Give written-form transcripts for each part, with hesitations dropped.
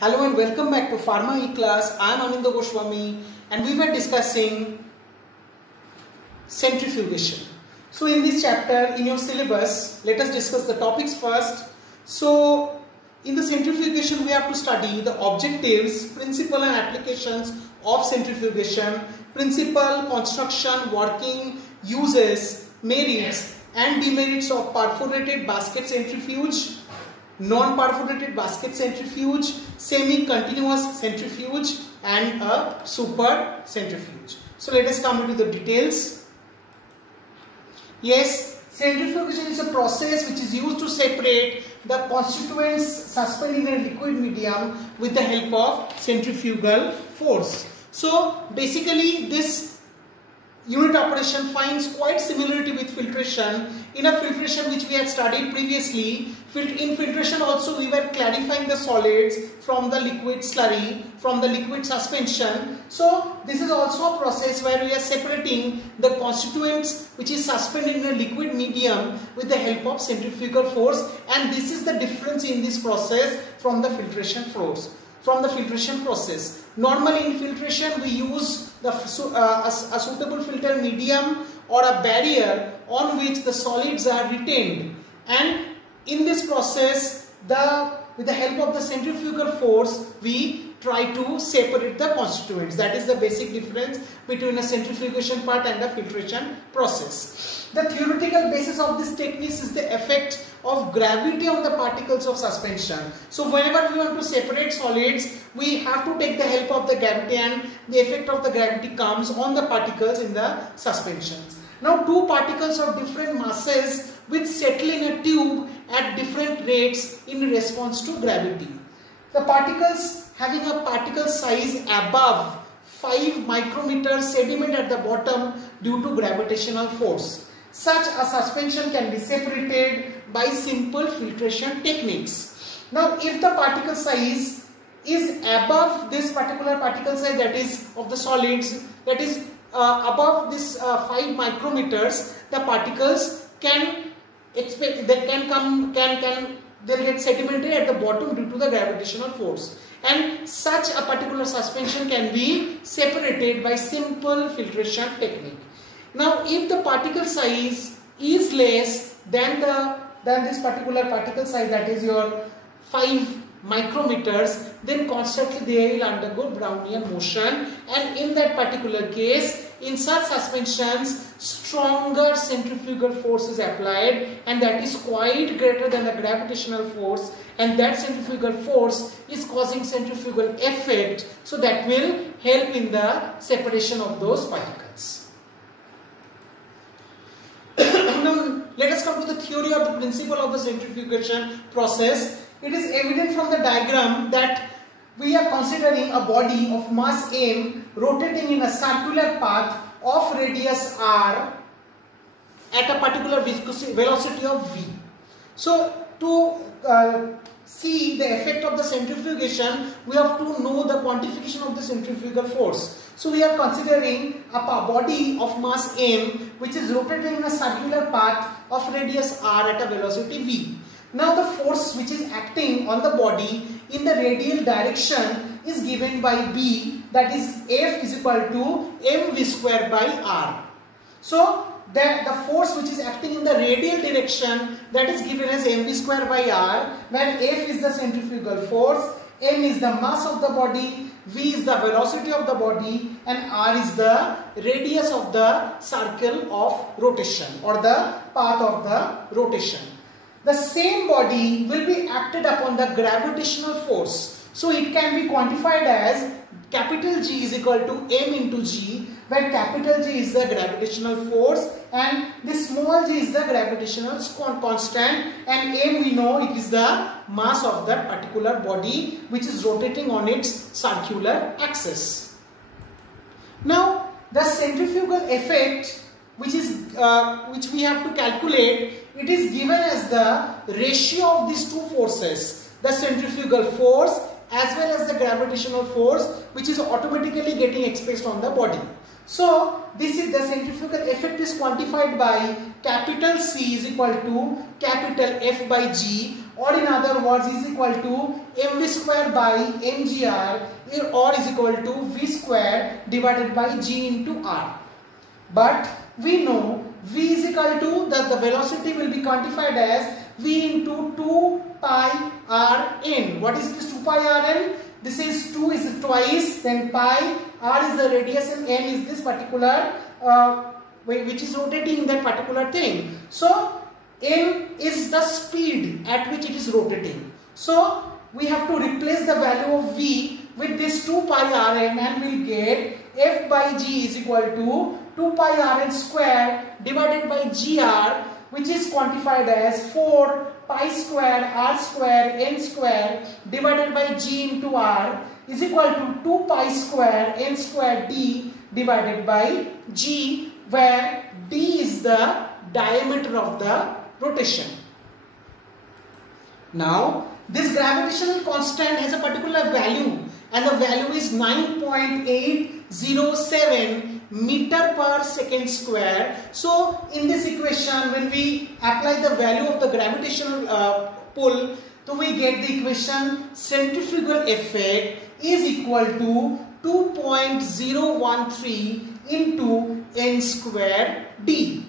Hello and welcome back to Pharma E-Class. I am Ananda Goswami and we were discussing centrifugation. So in this chapter, in your syllabus, let us discuss the topics first. So in the centrifugation, we have to study the objectives, principle and applications of centrifugation, principle, construction, working, uses, merits and demerits of perforated basket centrifuge, non-perforated basket centrifuge, semi-continuous centrifuge and a super centrifuge. So let us come into the details. Yes, centrifugation is a process which is used to separate the constituents suspended in a liquid medium with the help of centrifugal force. So basically this unit operation finds quite similarity with filtration. In a filtration which we had studied previously, in filtration also we were clarifying the solids from the liquid slurry, from the liquid suspension. So this is also a process where we are separating the constituents which is suspended in a liquid medium with the help of centrifugal force, and this is the difference in this process from the filtration process. Normally in filtration we use a suitable filter medium or a barrier on which the solids are retained, and in this process with the help of the centrifugal force we try to separate the constituents. That is the basic difference between a centrifugation part and a filtration process. The theoretical basis of this technique is the effect of gravity on the particles of suspension. So whenever we want to separate solids, we have to take the help of the gravity, and the effect of the gravity comes on the particles in the suspensions. Now two particles of different masses which settle in a tube at different rates in response to gravity. The particles having a particle size above 5 micrometers sediment at the bottom due to gravitational force. Such a suspension can be separated by simple filtration techniques. Now if the particle size is above this particular particle size, that is of the solids, that is above this 5 micrometers, the particles they'll get sedimented at the bottom due to the gravitational force, and such a particular suspension can be separated by simple filtration technique. Now if the particle size is less than this particular particle size, that is your 5 micrometers, then constantly they will undergo Brownian motion, and in that particular case, in such suspensions, stronger centrifugal force is applied, and that is quite greater than the gravitational force, and that centrifugal force is causing centrifugal effect, so that will help in the separation of those particles. Now let us come to the theory of the principle of the centrifugation process. It is evident from the diagram that we are considering a body of mass m rotating in a circular path of radius r at a particular velocity of v. So to see the effect of the centrifugation, we have to know the quantification of the centrifugal force. So we are considering a body of mass m which is rotating in a circular path of radius r at a velocity v. Now the force which is acting on the body in the radial direction is given by B, that is F is equal to mv square by r. So the force which is acting in the radial direction, that is given as mv square by r, where F is the centrifugal force, m is the mass of the body, v is the velocity of the body, and r is the radius of the circle of rotation or the path of the rotation. The same body will be acted upon the gravitational force. So it can be quantified as capital G is equal to m into G, where capital G is the gravitational force and this small g is the gravitational constant, and m we know it is the mass of that particular body which is rotating on its circular axis. Now the centrifugal effect which we have to calculate, it is given as the ratio of these two forces, the centrifugal force as well as the gravitational force, which is automatically getting expressed on the body. So this is the centrifugal effect is quantified by capital C is equal to capital F by G, or in other words is equal to mv square by mgr or is equal to v square divided by g into r. But we know v is equal to the velocity will be quantified as v into 2 pi rn. What is this 2 pi rn? This is 2 is twice, then pi, r is the radius and n is this particular which is rotating that particular thing. So n is the speed at which it is rotating. So we have to replace the value of v with this 2 pi rn and we'll get f by g is equal to 2 pi rn square divided by gr, which is quantified as 4 pi square r square n square divided by g into r is equal to 2 pi square n square d divided by g, where d is the diameter of the rotation. Now this gravitational constant has a particular value and the value is 9.807 meter per second square. So in this equation, when we apply the value of the gravitational pull, so we get the equation centrifugal effect is equal to 2.013 into n square d,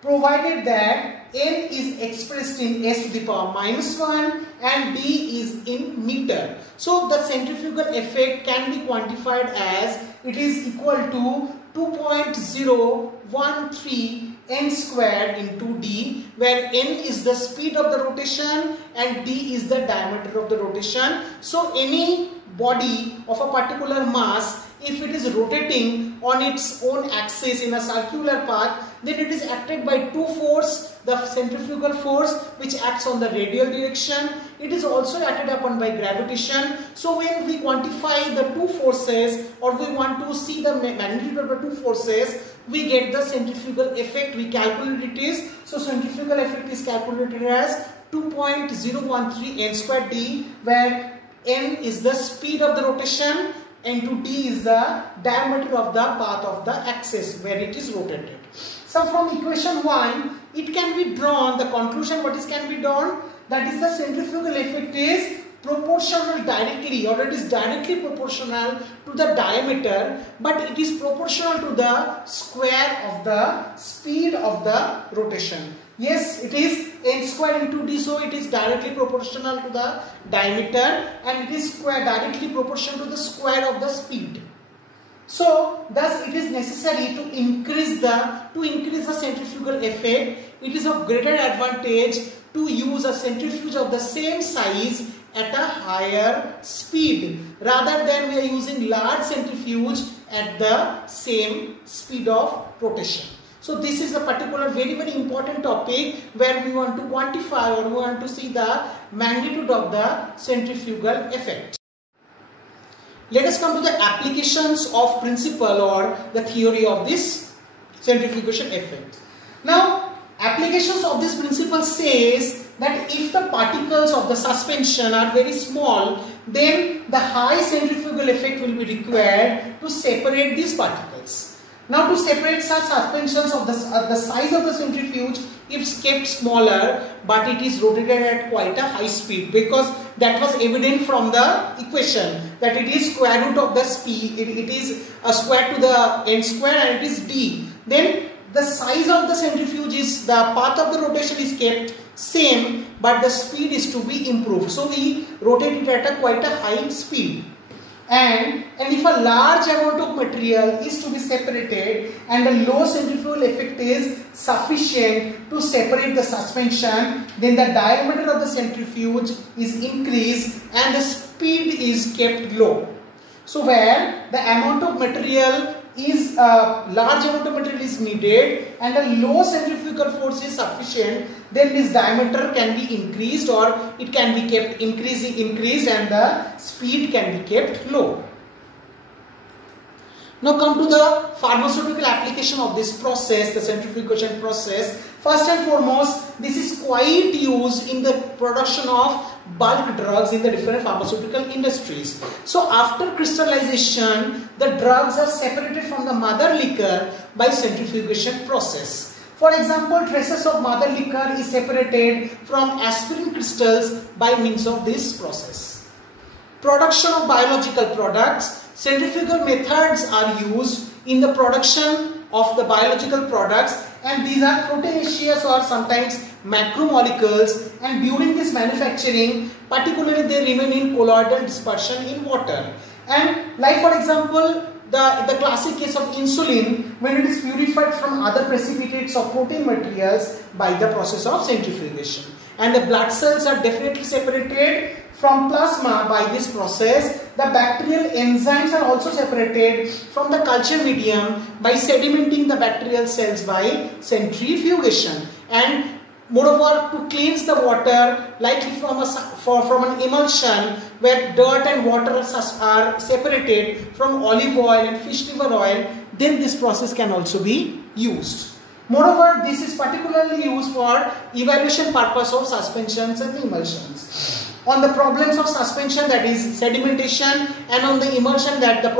provided that n is expressed in s to the power minus 1 and d is in meter. So the centrifugal effect can be quantified as it is equal to 2.013 n squared into d, where n is the speed of the rotation and d is the diameter of the rotation. So any body of a particular mass, if it is rotating on its own axis in a circular path, then it is acted by two forces, the centrifugal force which acts on the radial direction. It is also acted upon by gravitation. So when we quantify the two forces, or we want to see the magnitude of the two forces, we get the centrifugal effect. We calculate it is, so centrifugal effect is calculated as 2.013 n square d, where n is the speed of the rotation and d is the diameter of the path of the axis where it is rotated. So from equation 1, it can be drawn, the conclusion what is can be drawn, that is the centrifugal effect is proportional directly, or it is directly proportional to the diameter, but it is proportional to the square of the speed of the rotation. Yes, it is n square into d, so it is directly proportional to the diameter and it is directly proportional to the square of the speed. So thus it is necessary to increase the centrifugal effect. It is of greater advantage to use a centrifuge of the same size at a higher speed rather than we are using large centrifuge at the same speed of rotation. So this is a particular very important topic where we want to quantify or we want to see the magnitude of the centrifugal effect. Let us come to the applications of principle or the theory of this centrifugation effect. Now, applications of this principle says that if the particles of the suspension are very small, then the high centrifugal effect will be required to separate these particles. Now, to separate such suspensions of the size of the centrifuge is kept smaller, but it is rotated at quite a high speed, because that was evident from the equation that it is square root of the speed, it is a square to the n square and it is d. Then the size of the centrifuge is, the path of the rotation is kept same, but the speed is to be improved. So we rotate it at a quite a high speed. And if a large amount of material is to be separated and the low centrifugal effect is sufficient to separate the suspension, then the diameter of the centrifuge is increased and the speed is kept low. So where the amount of material is large amount of material is needed and a low centrifugal force is sufficient, then this diameter can be increased or it can be kept increased and the speed can be kept low. Now come to the pharmaceutical application of this process, the centrifugation process. First and foremost, this is quite used in the production of bulk drugs in the different pharmaceutical industries. So after crystallization, the drugs are separated from the mother liquor by centrifugation process. For example, traces of mother liquor is separated from aspirin crystals by means of this process. Production of biological products. Centrifugal methods are used in the production of the biological products, and these are proteinaceous or sometimes macromolecules, and during this manufacturing, particularly they remain in colloidal dispersion in water. And like for example, the classic case of insulin, when it is purified from other precipitates of protein materials by the process of centrifugation. And the blood cells are definitely separated from plasma by this process. The bacterial enzymes are also separated from the culture medium by sedimenting the bacterial cells by centrifugation. And moreover, to cleanse the water, likely from an emulsion where dirt and water are separated from olive oil and fish liver oil, then this process can also be used. Moreover, this is particularly used for evaluation purpose of suspensions and emulsions. On the problems of suspension, that is sedimentation, and on the emulsion, that the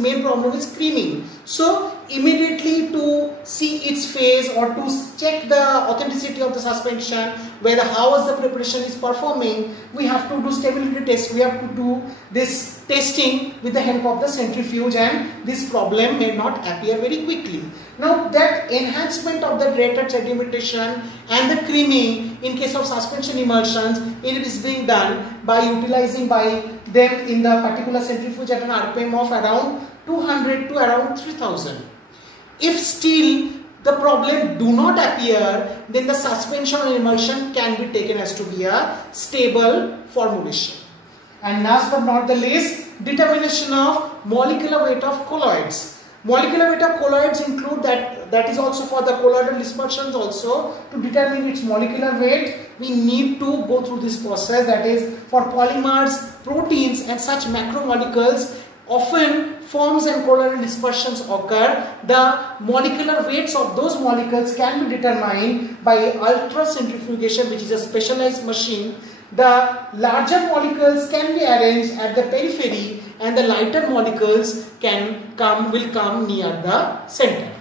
main problem is creaming. So immediately to see its phase or to check the authenticity of the suspension, whether how the preparation is performing, we have to do stability test. We have to do this testing with the help of the centrifuge, and this problem may not appear very quickly. Now that enhancement of the rate of sedimentation and the creaming in case of suspension emulsions, it is being done by utilizing by them in the particular centrifuge at an RPM of around 200 to around 3000. If still the problem do not appear, then the suspension or emulsion can be taken as to be a stable formulation. And last but not the least, determination of molecular weight of colloids. Molecular weight of colloids include that is also for the colloidal dispersions also. To determine its molecular weight, we need to go through this process, that is for polymers, proteins and such macromolecules. Often forms and colloidal dispersions occur. The molecular weights of those molecules can be determined by ultracentrifugation, which is a specialized machine. The larger molecules can be arranged at the periphery, and the lighter molecules will come near the center.